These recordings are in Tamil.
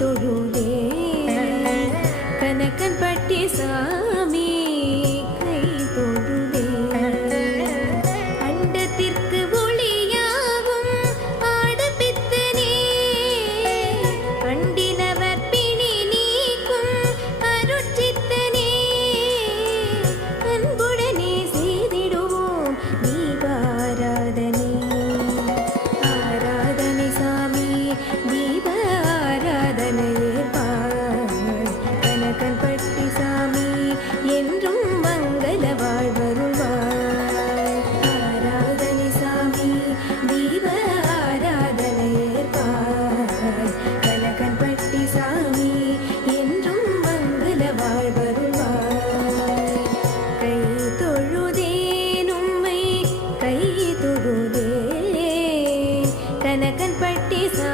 তরুণ கனகன்பட்டி சா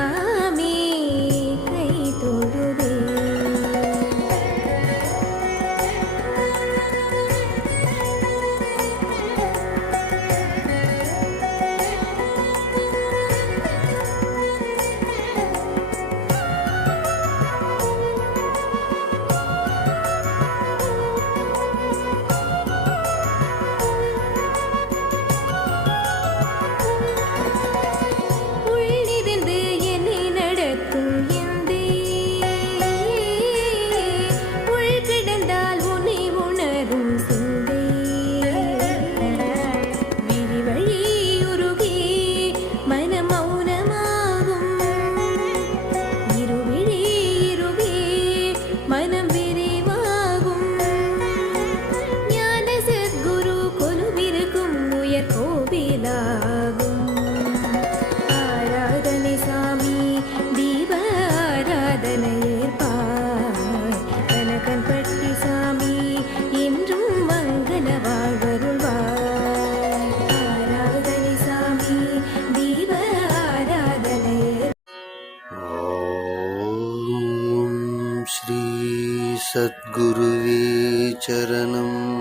सद्गुरुवे चरणम्।